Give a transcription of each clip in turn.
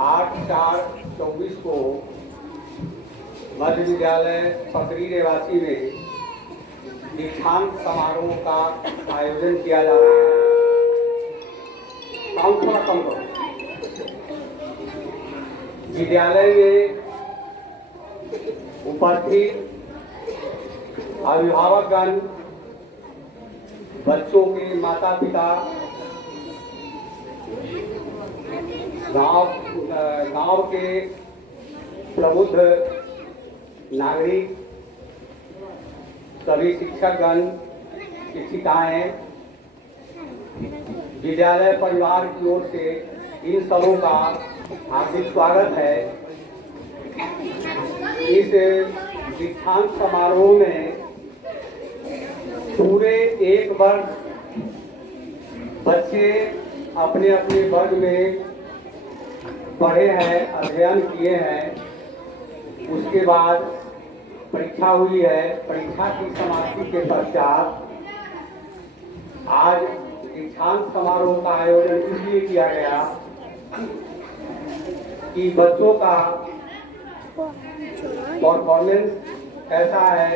8/4/24 को मध्य विद्यालय पकड़ी रेवासी में दीक्षांत समारोह का आयोजन किया जा रहा है। साउंड थोड़ा कम करो। विद्यालय में उपस्थित अभिभावकगण, बच्चों के माता पिता, गांव के प्रबुद्ध नागरिक, सभी शिक्षकगण, शिक्षिकाएं, विद्यालय परिवार की ओर से इन सबों का हार्दिक स्वागत है। इस दीक्षांत समारोह में पूरे एक वर्ग बच्चे अपने अपने वर्ग में पढ़े हैं, अध्ययन किए हैं। उसके बाद परीक्षा हुई है। परीक्षा की समाप्ति के पश्चात आज दीक्षांत समारोह का आयोजन इसलिए किया गया कि बच्चों का परफॉर्मेंस कैसा है।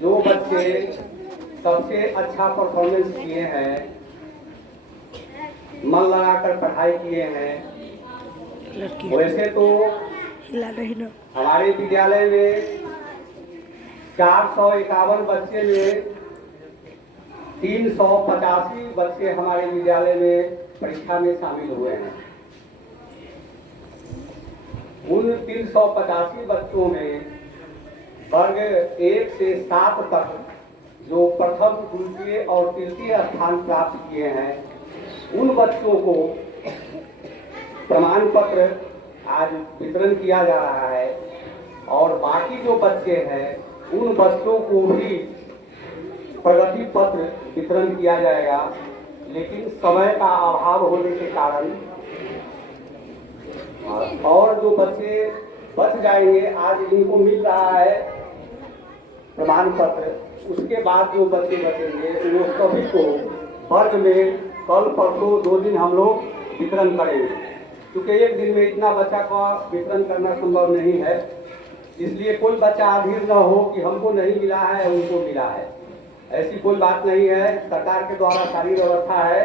जो बच्चे सबसे अच्छा परफॉर्मेंस किए हैं, मन लगाकर पढ़ाई किए हैं, वैसे तो हमारे विद्यालय में 451 बच्चे में 385 बच्चे हमारे विद्यालय में परीक्षा में शामिल हुए हैं। उन 385 बच्चों में वर्ग 1 से 7 तक जो प्रथम, द्वितीय और तृतीय स्थान प्राप्त किए हैं, उन बच्चों को प्रमाण पत्र आज वितरण किया जा रहा है। और बाकी जो बच्चे हैं उन बच्चों को भी प्रगति पत्र वितरण किया जाएगा। लेकिन समय का अभाव होने के कारण और जो बच्चे बच जाएंगे, आज इनको मिल रहा है प्रमाण पत्र। उसके बाद जो बच्चे बचेंगे वो सभी को वर्ग में कल परसों 2 दिन हम लोग वितरण करेंगे, क्योंकि एक दिन में इतना बच्चा का वितरण करना संभव नहीं है। इसलिए कोई बच्चा अधीर न हो कि हमको नहीं मिला है, उनको मिला है, ऐसी कोई बात नहीं है। सरकार के द्वारा सारी व्यवस्था है।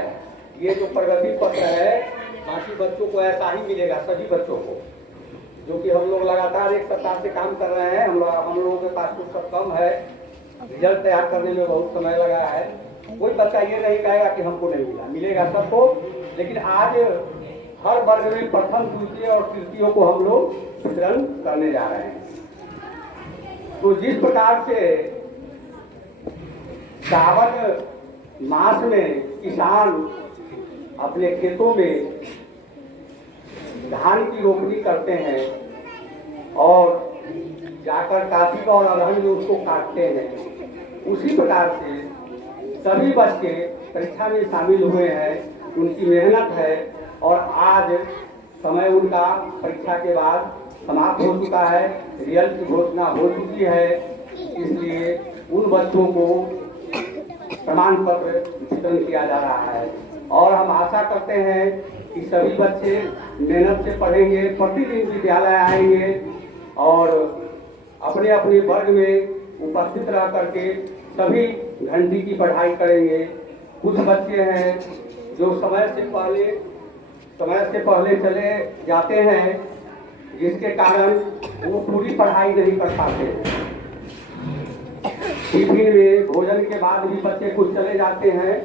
ये जो प्रगति पत्र है, बाकी बच्चों को ऐसा ही मिलेगा, सभी बच्चों को, जो कि हम लोग लगातार एक सप्ताह से काम कर रहे हैं। हम लोगों के पास कुछ सब कम है, रिजल्ट तैयार करने में बहुत समय लगा है। कोई बच्चा ये नहीं कहेगा कि हमको नहीं मिला, मिलेगा सबको। लेकिन आज हर वर्ग में प्रथम, द्वितीय और तृतीय को हम लोग वितरण करने जा रहे हैं। तो जिस प्रकार से सावन मास में किसान अपने खेतों में धान की रोपनी करते हैं और जाकर कार्तिक और अगहन में उसको काटते हैं, उसी प्रकार से सभी बच्चे परीक्षा में शामिल हुए हैं। उनकी मेहनत है और आज समय उनका परीक्षा के बाद समाप्त हो चुका है, रिजल्ट की घोषणा हो चुकी है। इसलिए उन बच्चों को प्रमाण पत्र वितरण किया जा रहा है और हम आशा करते हैं कि सभी बच्चे मेहनत से पढ़ेंगे, प्रतिदिन विद्यालय आएंगे और अपने अपने वर्ग में उपस्थित रह करके सभी घंटी की पढ़ाई करेंगे। कुछ बच्चे हैं जो समय से पहले चले जाते हैं, जिसके कारण वो पूरी पढ़ाई नहीं कर पाते। टिफिन में भोजन के बाद भी बच्चे कुछ चले जाते हैं,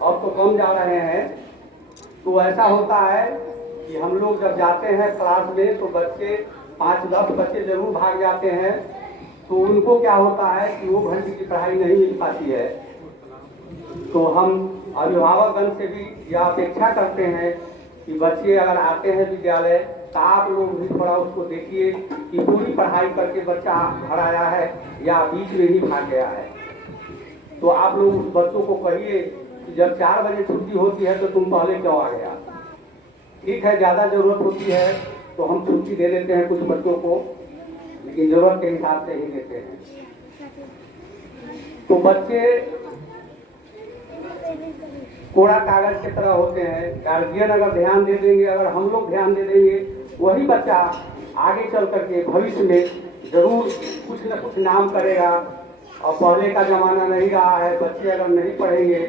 अब तो कम जा रहे हैं। तो ऐसा होता है कि हम लोग जब जाते हैं क्लास में तो बच्चे 5-10 बच्चे जरूर भाग जाते हैं। तो उनको क्या होता है कि वो घंटे की पढ़ाई नहीं मिल पाती है। तो हम अभिभावकगण से भी यह अपेक्षा करते हैं कि बच्चे अगर आते हैं विद्यालय तो आप लोग भी थोड़ा उसको देखिए कि पूरी पढ़ाई करके बच्चा घर आया है या बीच में ही भाग गया है। तो आप लोग उस बच्चों को कहिए कि जब 4 बजे छुट्टी होती है तो तुम पहले क्यों आ गया। ठीक है, ज़्यादा जरूरत होती है तो हम छुट्टी दे देते हैं कुछ बच्चों को, लेकिन जरूरत के हिसाब से ही देते हैं। तो बच्चे कोरा कागज की तरह होते हैं। गार्जियन अगर ध्यान दे देंगे, अगर हम लोग ध्यान दे देंगे, वही बच्चा आगे चल करके भविष्य में जरूर कुछ न कुछ नाम करेगा। और पहले का जमाना नहीं रहा है, बच्चे अगर नहीं पढ़ेंगे,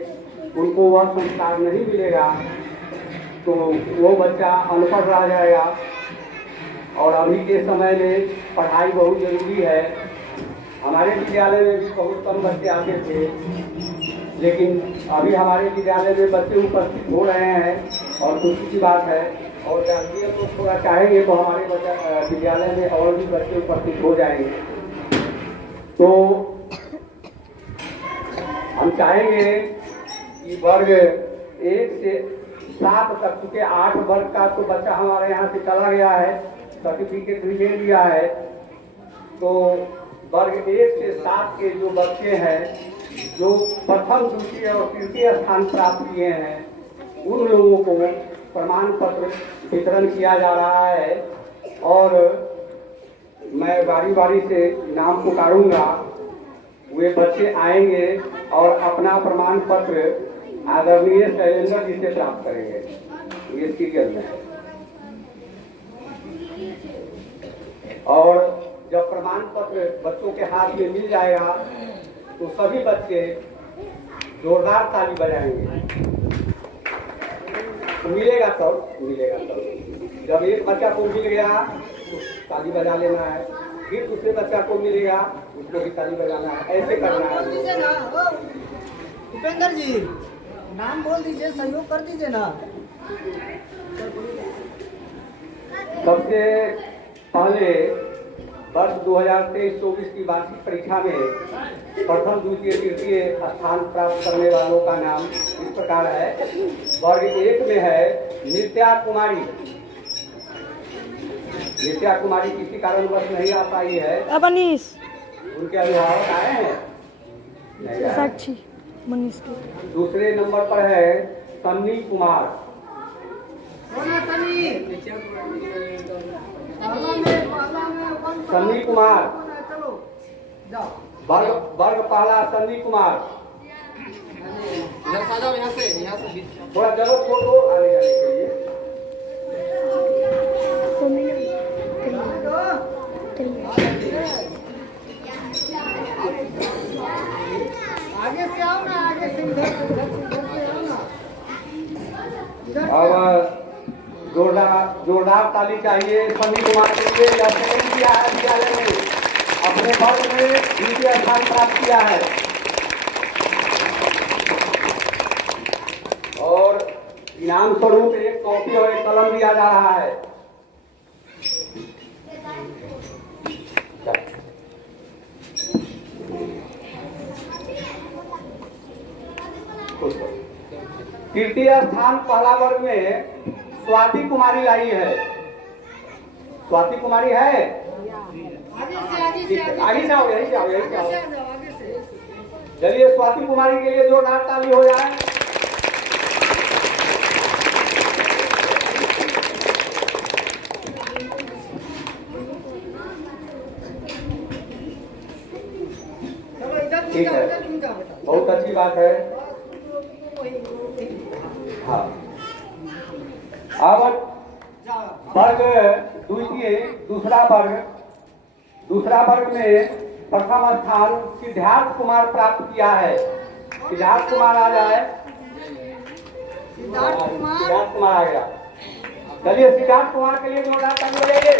उनको वह संस्कार नहीं मिलेगा तो वो बच्चा अनपढ़ रह जाएगा। और अभी के समय में पढ़ाई बहुत जरूरी है। हमारे विद्यालय में भी बहुत कम बच्चे आते थे, लेकिन अभी हमारे विद्यालय में बच्चे उपस्थित हो रहे हैं और खुशी की बात है। और गार्जियन को थोड़ा चाहेंगे तो हमारे विद्यालय में और भी बच्चे उपस्थित हो जाएंगे। तो हम चाहेंगे कि वर्ग 1 से 7 तक, चूँकि 8 वर्ग का तो बच्चा हमारे यहाँ से चला गया है, सर्टिफिकेट भी ले लिया है, तो वर्ग 1 से 7 के जो बच्चे हैं जो प्रथम, द्वितीय और तृतीय स्थान प्राप्त किए हैं, उन लोगों को प्रमाण पत्र वितरण किया जा रहा है। और मैं बारी बारी से नाम पुकारूंगा, वे बच्चे आएंगे और अपना प्रमाण पत्र आदरणीय शैलेंद्र जी से प्राप्त करेंगे। ये सीरियल में है। और जब प्रमाण पत्र बच्चों के हाथ में मिल जाएगा तो सभी बच्चे जोरदार ताली बजाएंगे। तो मिलेगा तब जब एक बच्चा को मिल गया तो ताली बजा लेना है, फिर दूसरे बच्चा को मिलेगा उसको भी ताली बजाना है, ऐसे करना है। उपेंद्र जी नाम बोल दीजिए, सहयोग कर दीजिए ना। सबसे पहले वर्ष 2023-24 की वार्षिक परीक्षा में प्रथम, द्वितीय, तृतीय स्थान प्राप्त करने वालों का नाम इस प्रकार है। वर्ग 1 में है नित्या कुमारी। नित्या कुमारी किसी कारणवश नहीं आ पाई है। मनीष उनके अभिभावक आए हैं, नहीं आए। साक्षी मनीष के। दूसरे नंबर पर है सन्नी कुमार। सन्नी कुमार वर्ग पहला सन्नी कुमार। थोड़ा जगह छोड़ दो आने जाने के लिए। आगे से आओ ना, आगे से इधर से आओ ना। अब जोरदार ताली चाहिए सन्नी कुमार के लिए। यह सेकंड किया है विद्यालय में, अपने वर्ग में द्वितीय स्थान प्राप्त किया है। और इनाम स्वरूप एक कॉपी और एक कलम दिया जा रहा है। तृतीय स्थान पहला वर्ग में स्वाति कुमारी लाई है। स्वाति कुमारी है, आगे से आओ, यही से आओ। चलिए स्वाति कुमारी के लिए जोरदार ताली हो जाए। ठीक है, बहुत अच्छी बात है। हाँ, अब वर्ग द्वितीय दूसरा वर्ग में प्रथम स्थान सिद्धार्थ कुमार प्राप्त किया है। सिद्धार्थ कुमार आ जाए। सिद्धार्थ कुमार आ गया। चलिए सिद्धार्थ कुमार के लिए जोरदार ताली बजाइए।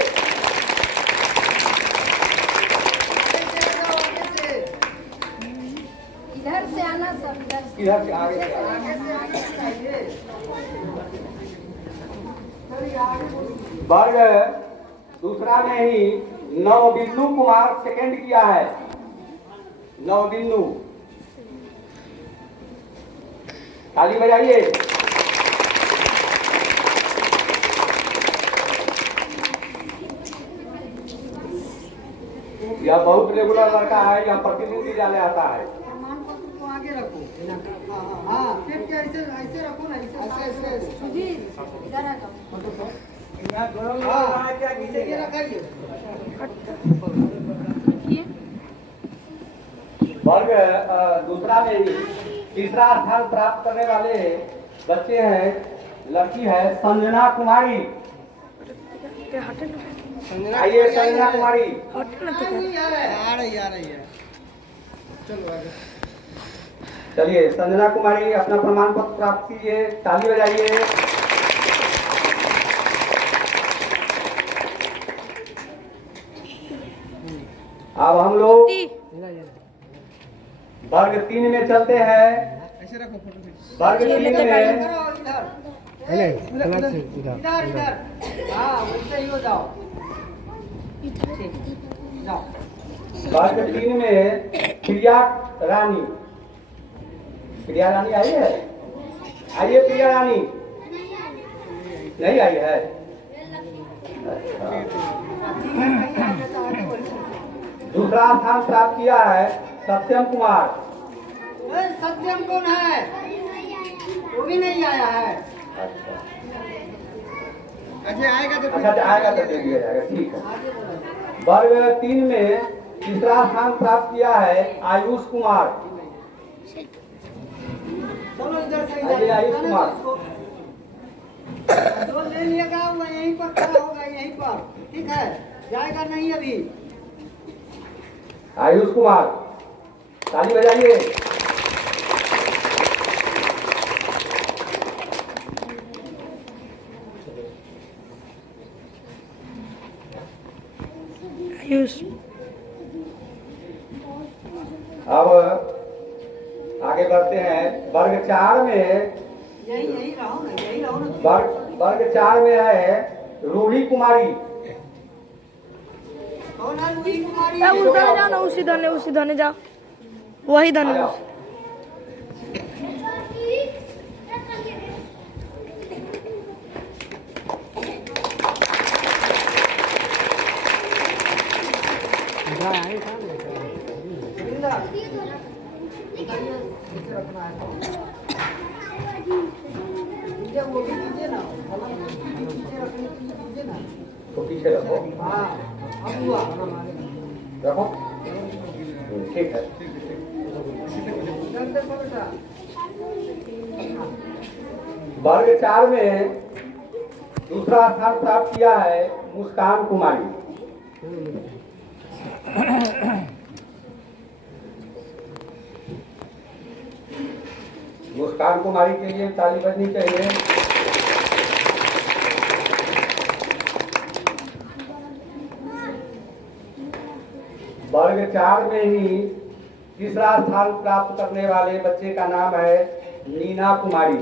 इधर से आना, सब इधर से आगे वर्ग दूसरा में ही नवबिंदु कुमार सेकंड किया है। नवबिंदु, ताली बजाइए। यह बहुत रेगुलर लड़का है, यह प्रतिदिन विद्यालय आता है। प्रमाण पत्र को आगे रखो। हाँ, फिर ऐसे रखो ना, ऐसे इधर आ जाओ। वर्ग दूसरा में ही तीसरा स्थान प्राप्त करने वाले बच्चे हैं, लड़की है संजना कुमारी। आइए संजना कुमारी। आ रही है। चलो आगे। चलिए संजना कुमारी अपना प्रमाण पत्र प्राप्त कीजिए, ताली बजाइए। अब हम लोग वर्ग 3 में चलते हैं। ऐसे रखो फोटो। वर्ग 3 में इधर। हाँ वैसे ही हो जाओ। जाओ। वर्ग 3 में प्रिया रानी। प्रिया रानी आई है? आइए प्रिया रानी। नहीं आई है? दूसरा स्थान प्राप्त किया है सत्यम कुमार। सत्यम कौन है? वो भी नहीं आया है। अच्छा आएगा तो आएगा तो दे दिया जाएगा, ठीक है। वर्ग 3 में तीसरा स्थान प्राप्त किया है आयुष कुमार। चलो इधर से आइए आयुष कुमार। जो ले लिएगा वो यहीं पर खड़ा होगा, यहीं पर, ठीक है? जाएगा नहीं अभी। आयुष कुमार, ताली बजाइए। आयुष अब आगे बढ़ते हैं। वर्ग 4 में यही रहो ना। वर्ग 4 में है रूही कुमारी। कौन है रूही कुमारी? उस धने जाओ ना, उसी धने जाओ, वही धने। आ जाओ। वो भी दीजिए ना, पीछे रखने के लिए दीजिए ना। तो पीछे रखो, हाँ अब हुआ। रखो, ठीक है। वर्ग 4 में दूसरा स्थान प्राप्त किया है मुस्कान कुमारी। मुस्कान कुमारी के लिए ताली बजनी चाहिए। वर्ग 4 में ही तीसरा स्थान प्राप्त करने वाले बच्चे का नाम है नीना कुमारी।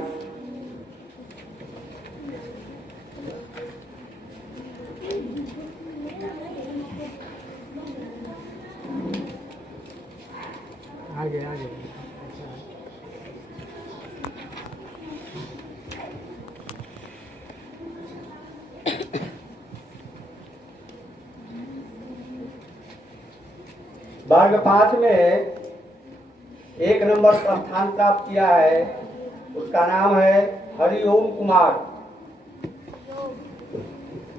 आगे वर्ग 5 में 1 नंबर पर स्थान प्राप्त किया है, उसका नाम है हरिओम कुमार।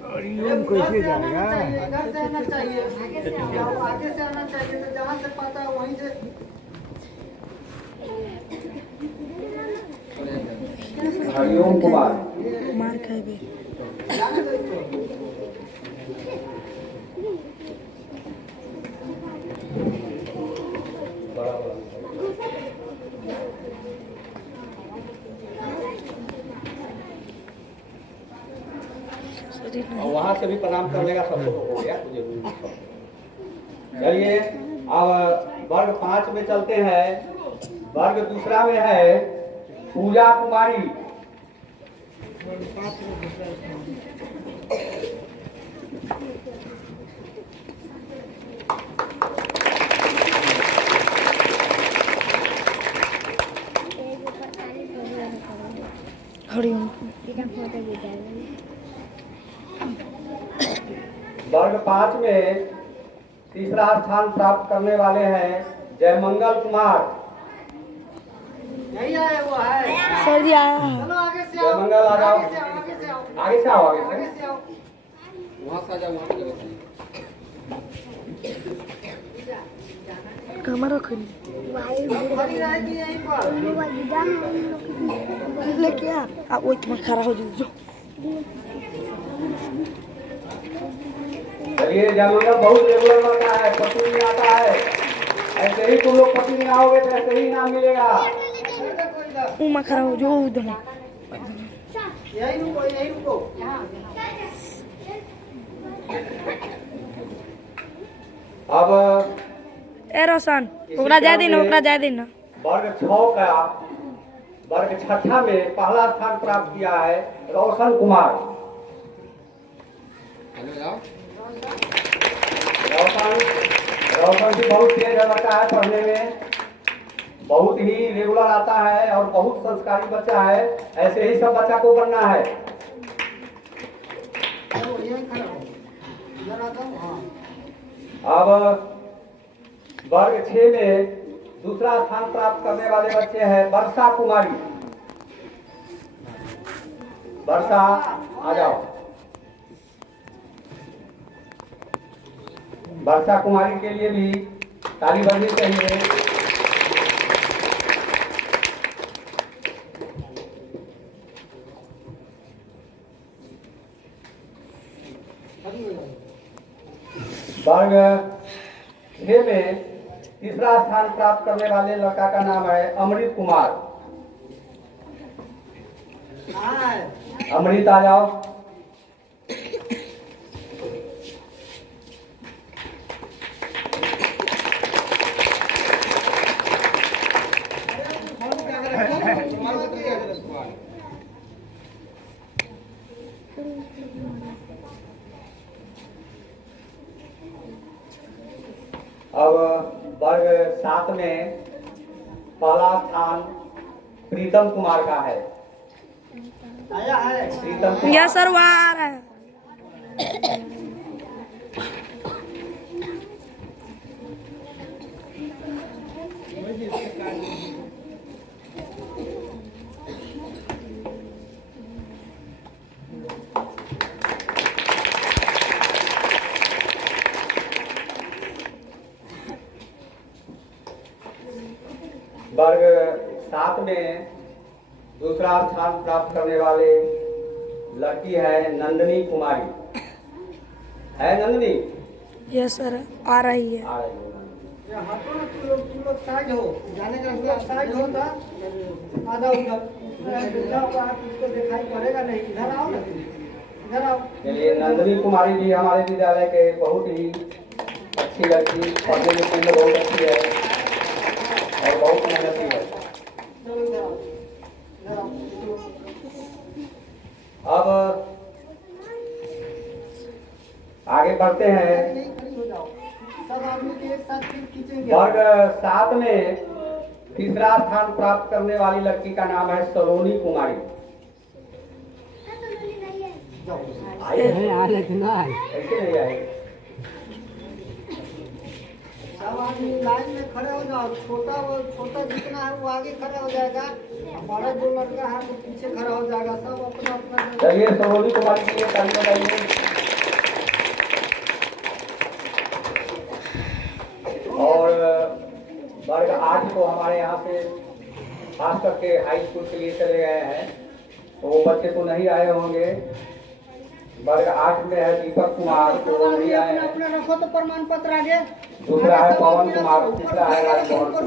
हरिओम कैसे जाएगा? इधर से आना चाहिए, आगे से आना चाहिए। तो जहाँ से पाता है वहीं से। हरिओम कुमार। मार खाए जाने दो इसको। और वहां से भी प्रणाम करने का सब हो गया। चलिए अब वर्ग 5 में चलते हैं। वर्ग दूसरा में है पूजा कुमारी। हरिओम। वर्ग 5 में तीसरा स्थान प्राप्त करने वाले हैं जयमंगल कुमार। यही आया वो है। सर जी आया है। चलो आगे से आओ। जयमंगल आ जाओ। आगे से आओ, आगे से आओ। आगे से आओ, आगे आगे से। से आओ। वहां से आ जाओ, वहां से। कैमरा खोल खड़ी रहेगी यहीं पर। लेके आ वो इतना खड़ा हो जाओ। चलिए जमाना बहुत रेगुलर बनता है, पति नहीं आता है। ऐसे ही तुम लोग पति नहीं आओगे तो ऐसे ही नाम मिलेगा। देखो इधर, उमा खड़ा हो जाओ उधर। यहीं रुको, यहीं रुको। अब ए रोशन ओकरा जाए दिन ना। वर्ग 6 का वर्ग 6 में पहला स्थान प्राप्त किया है रोशन कुमार। रोशन भी बहुत तेज लड़का है, पढ़ने में बहुत ही रेगुलर आता है और बहुत संस्कारी बच्चा है। ऐसे ही सब बच्चा को बनना है। चलो, यहीं खड़ा हो। इधर आ जाओ। हाँ। अब वर्ग 6 में दूसरा स्थान प्राप्त करने वाले बच्चे हैं वर्षा कुमारी। वर्षा आ जाओ। वर्षा कुमारी के लिए भी ताली बजनी चाहिए। खड़ी हो जाओ। वर्ग 6 में तीसरा स्थान प्राप्त करने वाले लड़का का नाम है अमृत कुमार। कहाँ है? अमृत आ जाओ। फोन पे आगे रखो। तुम्हारा तो ये आगे रखो। अब वर्ग 7 में पहला स्थान प्रीतम कुमार का है। आया है। प्रीतम कुमार। यस सर वो आ रहा है। वर्ग 7 में दूसरा स्थान प्राप्त करने वाले लड़की है नंदनी कुमारी। है नंदनी? यस सर आ रही है। आ रही है। ये हटो ना, तुम लोग साइड हो। जाने का रास्ता साइड हो था। आ जाओ उधर। जाओ, आप इसको दिखाई पड़ेगा नहीं। इधर आओ ना, इधर आओ। चलिए नंदनी कुमारी जी हमारे विद्यालय के बहुत ही अच्छी लड़की, पढ़ने लिखने में बहुत अच्छी है और बहुत मेहनती है। चलो इधर आओ। इधर आओ। अब आगे बढ़ते हैं। यहीं खड़ी हो जाओ। सब आदमी के एक साथ फिर खींचेंगे। वर्ग 7 में तीसरा स्थान प्राप्त करने वाली लड़की का नाम है सलोनी कुमारी। आई है? ऐसे नहीं आई। सब आदमी लाइन में खड़े हो जाओ। छोटा जितना है वो आगे खड़ा हो जाएगा। हमारा जो लड़का है वो पीछे खड़ा हो जाएगा। सब अपना अपना चलिए सलोनी कुमारी के लिए ताली बजाइए। और वर्ग 8 को हमारे यहाँ से खास करके हाई स्कूल के लिए चले गए हैं, तो वो बच्चे तो नहीं आए होंगे। वर्ग 8 में है दीपक कुमार, तो वो नहीं आए हैं। अपना रखो तो प्रमाण पत्र आगे। दूसरा है पवन कुमार, तीसरा है राजमोहन कुमार।